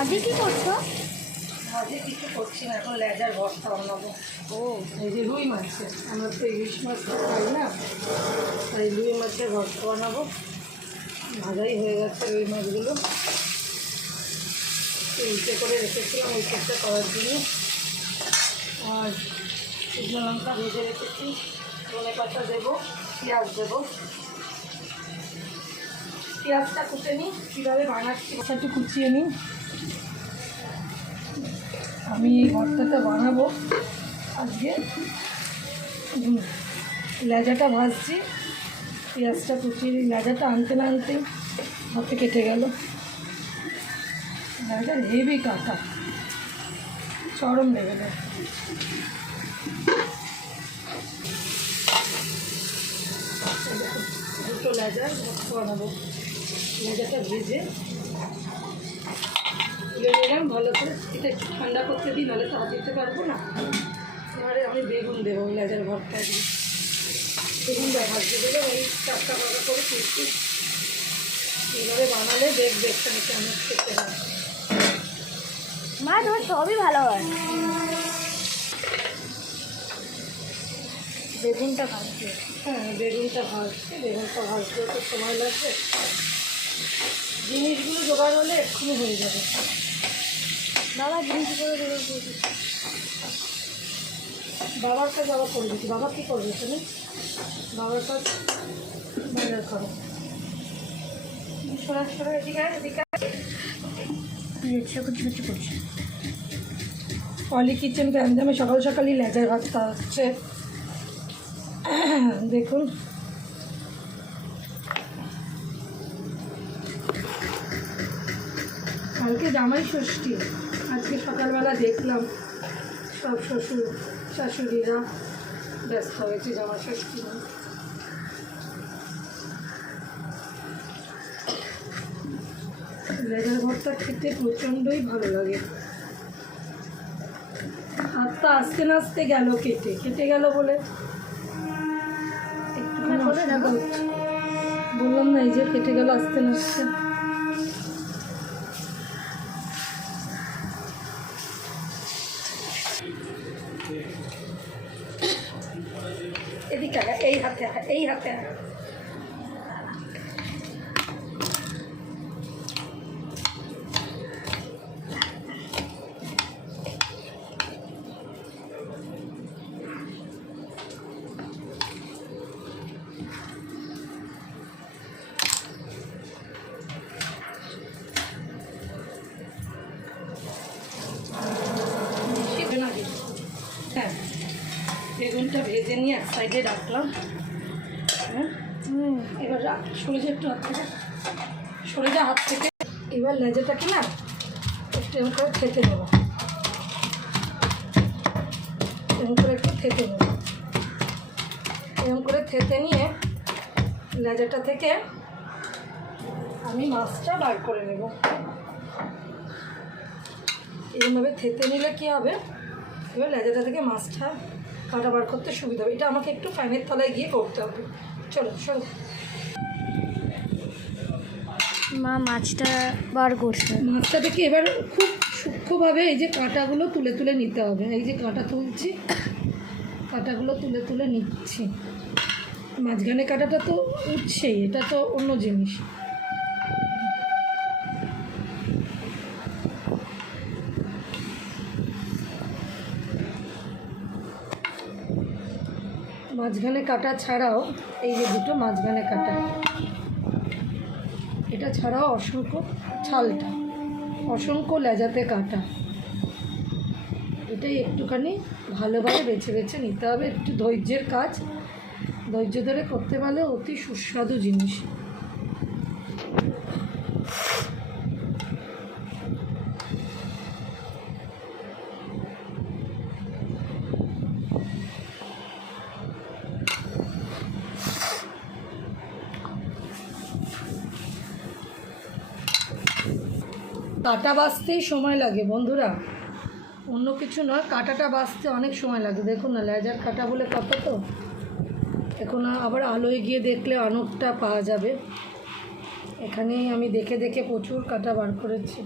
আজকে কি করছো? আজকে কিছু করছি না, এখন লেজার ভর্তা বানাবো। ও এই যে রুই মাছের, আমরা তো ইলিশ মাছ খাই না, তাই রুই মাছের ভর্তা বানাবো। ভাজাই হয়ে গেছে রুই মাছগুলো, উল্টে করে রেখেছিলাম ওই কাজটা করার জন্য। আর শুকনো লঙ্কা ভেজে রেখেছি, ধনে পাতা দেবো, পেঁয়াজ দেবো। পেঁয়াজটা কুচে নিই, কীভাবে বানাচ্ছি একটু কুচিয়ে নিই। আমি এই ভর্তাটা বানাবো আজকে। লেজাটা ভাজছি, পেঁয়াজটা কুচিয়ে দিই। লেজাটা আনতে না আনতে হাতে কেটে গেল। লেজা হেভি কাটা, চরম লেগে যায়। দুটো লেজার ভর্তা বানাবো। লেজাটা ভেজে তুলে নিলাম ভালো করে। এটা একটু ঠান্ডা করতে দিই, নাহলে তো হাত দিতে পারবো না। এবারে আমি বেগুন দেবো লেজার ভর্তা দিয়ে। বেগুনটা ভাজতে দেবো, ওই চারটা পাকা করে তুলছি। এইভাবে বানালে দেখবে এখানে কেমন খেতে হয়। মা, তোমার সবই ভালো হয়। বেগুনটা ভাজছে। হ্যাঁ, বেগুনটা ভাজছে। বেগুনটা ভাজতেও তো সময় লাগবে। জিনিসগুলো জোগাড় হলে এক্ষুনি হয়ে যাবে। বাবা জিনিস করে দেবে। বাবার কাজ আবার করে দিচ্ছি। বাবা কী করবে এখানে? বাবার কাজ বাজার করো। সরা এদিকে এদিকে। কুচি কুচি করছে। পলি কিচেন গ্যাঞ্জামে সকাল সকালই লেজার ভাজতে হচ্ছে। দেখুন, কালকে জামাই ষষ্ঠী। আজকে সকালবেলা দেখলাম সব শ্বশুর শাশুড়িরা ব্যস্ত হয়েছে জামাই ষষ্ঠী নিয়ে। লেজার ভর্তা খেতে প্রচণ্ডই ভালো লাগে। হাতটা আস্তে না আস্তে গেল, কেটে গেল বলে একটুখানি অসুবিধা হচ্ছে। বললাম না, এই যে কেটে গেল আস্তে না আস্তে। এদিকে এই হাতে এই হাতে। হ্যাঁ, বেগুনটা ভেজে নিয়ে এক সাইডে রাখলাম। হ্যাঁ, এবার সরে যা, একটু হাত থেকে সরে যা হাত থেকে। এবার লেজাটাকে না একটু এরকম করে থেতে নেব, এরকম করে একটু থেতে নেব। এরকম করে থেতে নিয়ে লেজাটা থেকে আমি মাছটা বার করে নেব। এরকমভাবে থেতে নিলে কী হবে, এবার লেজাটা থেকে মাছটা কাটা বার করতে সুবিধা হবে। এটা আমাকে একটু ফ্যানের তলায় গিয়ে করতে হবে। চলো চলো। মা মাছটা বার করছে। মাছটা থেকে এবার খুব সূক্ষ্মভাবে এই যে কাঁটাগুলো তুলে তুলে নিতে হবে। এই যে কাঁটা তুলছি, কাঁটাগুলো তুলে তুলে নিচ্ছি। মাঝখানে কাঁটাটা তো উঠছেই, এটা তো অন্য জিনিস। মাঝখানে কাটা ছাড়াও এই যে দুটো মাঝখানে কাটা, এটা ছাড়াও অসংখ্য ছালটা, অসংখ্য লেজাতে কাটা। এটাই একটুখানি ভালোভাবে বেছে বেছে নিতে হবে। একটু ধৈর্যের কাজ, ধৈর্য ধরে করতে পারলে অতি সুস্বাদু জিনিস। কাটা বাছতেই সময় লাগে বন্ধুরা, অন্য কিছু নয়। কাটাটা বাছতে অনেক সময় লাগে। দেখুন না, লেজার কাটা বলে কথা তো। এখন আবার আলোয় গিয়ে দেখলে আনোরটা পাওয়া যাবে। এখানেই আমি দেখে দেখে প্রচুর কাটা বার করেছি।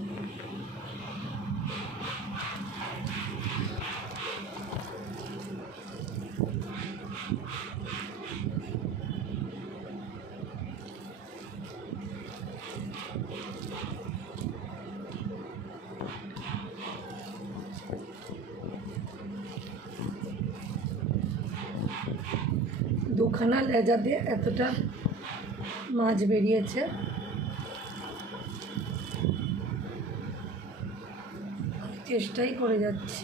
দুখানা লেজা দিয়ে এতটা মাছ বেরিয়েছে। চেষ্টাই করে যাচ্ছি।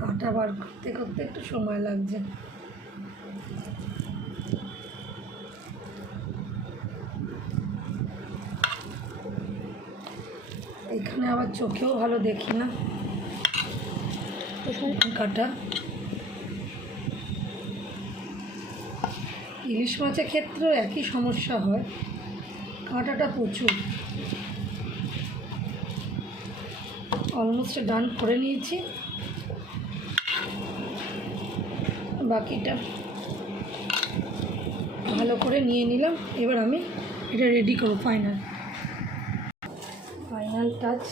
কাঁটা বার করতে করতে একটু সময় লাগছে। এখানে আবার চোখেও ভালো দেখি না কাঁটা। ইলিশ মাছের ক্ষেত্রেও একই সমস্যা হয়, কাঁটাটা প্রচুর। অলমোস্ট ডান করে নিয়েছি, বাকিটা ভালো করে নিয়ে নিলাম। এবার আমি এটা রেডি করব, ফাইনাল টাচ।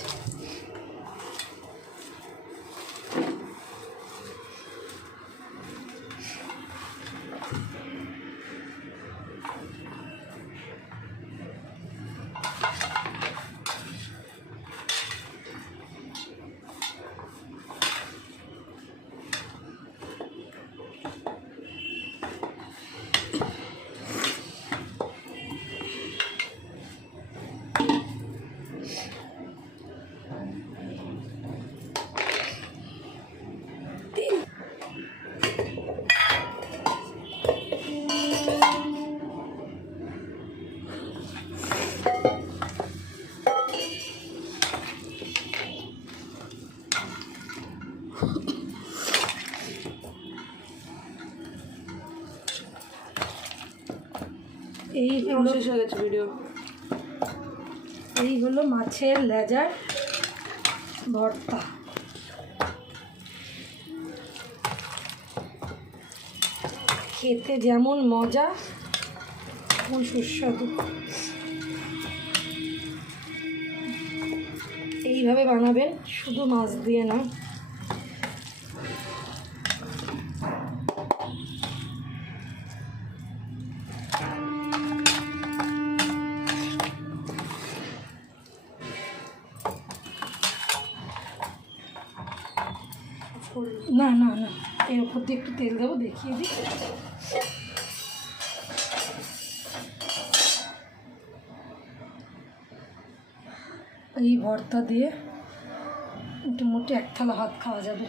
এই শেষ হয়ে গেছে ভিডিও। এই হলো মাছের লেজার ভর্তা। খেতে যেমন মজা তেমন সুস্বাদু। এইভাবে বানাবেন, শুধু মাছ দিয়ে না। না না না, এর উপর দিয়ে একটু তেল দেবো, দেখিয়ে দিই। এই ভর্তা দিয়ে মোটামুটি এক থালা ভাত খাওয়া যাবে।